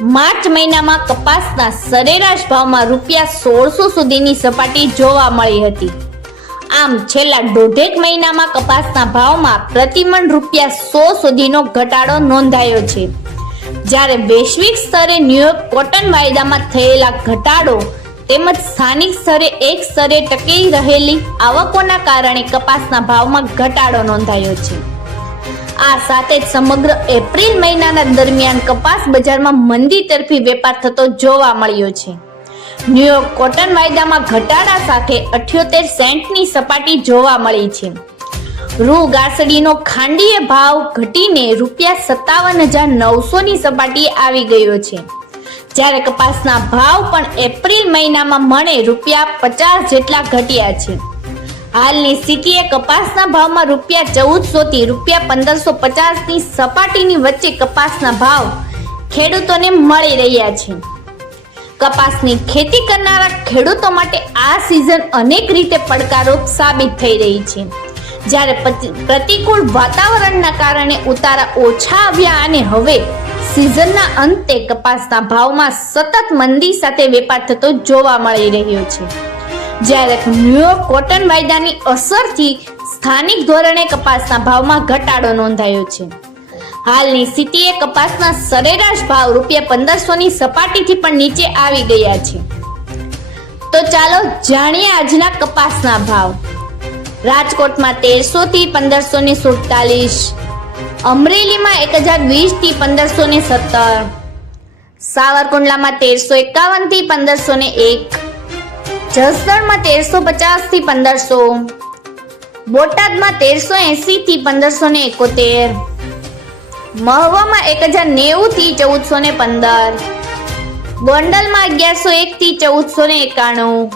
March મહિનામાં કપાસના સરેરાશ ભાવમાં રૂપિયા સોળસો સુધીની સપાટી જોવા મળી હતી. આમ છેલ્લા દોઢેક મહિનામાં કપાસના ભાવમાં પ્રતિમણ રૂપિયા સો સુધીનો ઘટાડો નોંધાયો છે. જ્યારે વૈશ્વિક સ્તરે ન્યુયોર્ક કોટન વાયદામાં થયેલા ઘટાડો તેમજ સ્થાનિક સ્તરે એક સ્તરે ટકી રહેલી આવકોના કારણે કપાસના ભાવમાં ઘટાડો નોંધાયો છે. આ સાથે જ સમગ્ર એપ્રિલ મહિનાના દરમિયાન કપાસ બજારમાં મંદી તરફી વેપાર થતો જોવા મળ્યો છે. ન્યુયોર્ક કોટન વાયદામાં ઘટાડા સાથે અઠ્યોતેર સેન્ટની સપાટી જોવા મળી છે. રૂ ગાસડીનો ખાંડીય ભાવ ઘટીને રૂપિયા સત્તાવન હજાર નવસોની સપાટીએ આવી ગયો છે. જ્યારે કપાસના ભાવ પણ એપ્રિલ મહિનામાં મણે રૂપિયા પચાસ જેટલા ઘટ્યા છે. હાલની સ્થિતિએ કપાસના ભાવમાં રૂપિયા ચૌદસો થી રૂપિયા પંદરસો પચાસની સપાટીની વચ્ચે કપાસના ભાવ ખેડૂતોને મળી રહ્યા છે. કપાસની ખેતી કરનારા ખેડૂતો માટે આ સિઝન અનેક રીતે પડકારરૂપ સાબિત થઈ રહી છે. જ્યારે પ્રતિ- પ્રતિકૂળ વાતાવરણના કારણે ઉતારા ઓછા આવ્યા અને હવે સિઝનના અંતે કપાસના ભાવમાં સતત મંદી સાથે વેપાર થતો જોવા મળી રહ્યો છે. જ્યારે ન્યુયોર્ક કોટન વાયદાની અસરથી સ્થાનિક ધોરણે કપાસના ભાવમાં ઘટાડો નોંધાયો છે. હાલની સ્થિતિએ કપાસના સરેરાશ ભાવ રૂપિયા પંદરસોની સપાટીથી પણ નીચે આવી ગયા છે. તો ચાલો જાણીએ આજના કપાસના ભાવ. રાજકોટમાં તેરસો થી પંદરસો ને સુડતાલીસ, અમરેલીમાં એક હજાર વીસથી પંદરસો ને સત્તર, સાવરકુંડલામાં તેરસો એકાવનથી પંદરસો ને એક જસદણમાં તેરસો પચાસથી પંદરસો. બોટાદમાં તેરસો એસી થી પંદરસો ને એકોતેર. મહવામાં એક હજાર નેવું થી ચૌદસો ને પંદર. ગોંડલમાં અગિયારસો એક થી ચૌદસો ને એકાણું.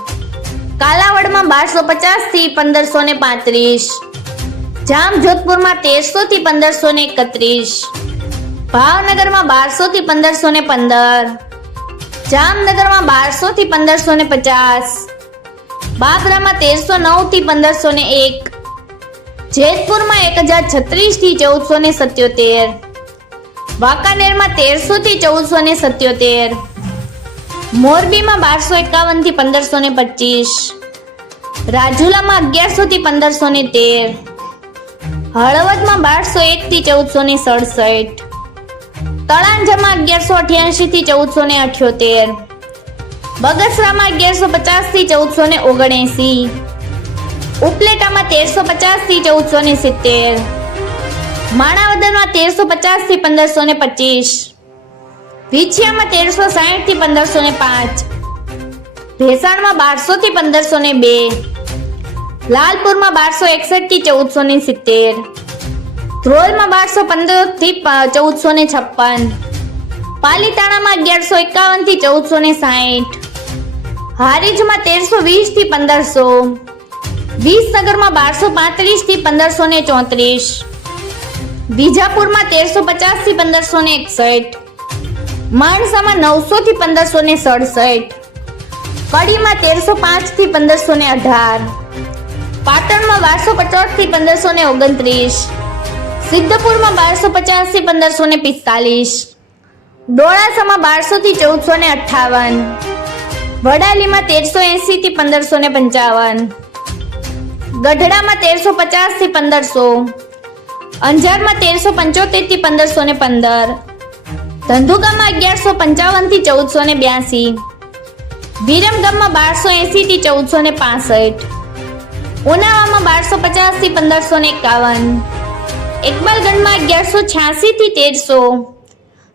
કાલાવડમાં બારસો પચાસથી પંદરસો ને પાંત્રીસ. જામજોધપુરમાં તેરસો થી પંદરસો ને એકત્રીસ. ભાવનગરમાં બારસો થી પંદરસો ને પંદર. જામનગરમાં બારસો થી પંદરસો ને પચાસ, બાબરામાં તેરસો નવથી પંદરસો ને એક, જેતપુરમાં એક હજાર છત્રીસથી ચૌદસો ને સત્યોતેર, વાંકાનેરમાં તેરસો થી ચૌદસો ને સત્યોતેર, મોરબીમાં બારસો એકાવનથી પંદરસો ને પચીસ, રાજુલામાં અગિયારસો થી પંદરસો ને તેર, હળવદમાં બારસો એક થી ચૌદસો ને સડસઠ તળાંજામાં અગિયારસો અઠ્યાસી થી ચૌદસો ને અઠ્યોતેર. બગસરામાં અગિયારસો પચાસથી ચૌદસો ને ઓગણએસી. ઉપલેટામાં તેરસો પચાસથી ચૌદસો ને સિત્તેર. માણાવદરમાં તેરસો પચાસથી પંદરસો ને પચીસ. વિછિયામાં તેરસો સાહીઠથી પંદરસો ને પાંચ. ભેસાણમાં બારસો થી પંદરસો ને બે. લાલપુરમાં બારસો એકસઠથી ચૌદસો ને સિત્તેર. ધ્રોલમાં બારસો પંદરથી ચૌદસો ને છપ્પન. પાલીતાણામાં અગિયારસો એકાવનથી ચૌદસો ને સાહીઠ. હારીજમાં તેરસો વીસથી પંદરસો. વિસનગરમાં બારસો પાંત્રીસથી પંદરસો ને ચોત્રીસ. વિજાપુરમાં તેરસો પચાસથી પંદરસો ને એકસઠ. માણસામાં નવસો થી પંદરસો ને સડસઠ. કડીમાં તેરસો પાંચથી પંદરસો ને અઢાર. પાટણમાં બારસો પચાસથી પંદરસો ને ઓગણત્રીસ. સિદ્ધપુરમાં બારસો પચાસથી પંદરસો ને પિસ્તાલીસ. ડોળાસામાં બારસો થી ચૌદસો ને અઠ્ઠાવન. વડાલીમાં તેરસો એસી થી પંદરસો ને પંચાવન. ગઢડામાં તેરસો પચાસથી પંદરસો. અંજારમાં તેરસો પંચોતેરથી પંદરસો ને પંદર. ધંધુકામાં અગિયારસો પંચાવનથી ચૌદસો ને બ્યાસી. વિરમગામમાં બારસો એસી થી ચૌદસો ને પાસઠ. ઉનાવામાં બારસો પચાસથી પંદરસો ને એકાવન. એકબાલગઢમાં અગિયારસો છ્યાસી થી તેરસો,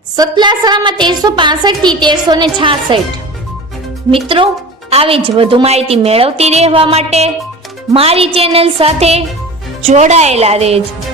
સતલાસરામાં તેરસો પાસઠથી તેરસો ને છાસઠ. મિત્રો, આવી જ વધુ માહિતી મેળવતી રહેવા માટે મારી ચેનલ સાથે જોડાયેલા રહેજો.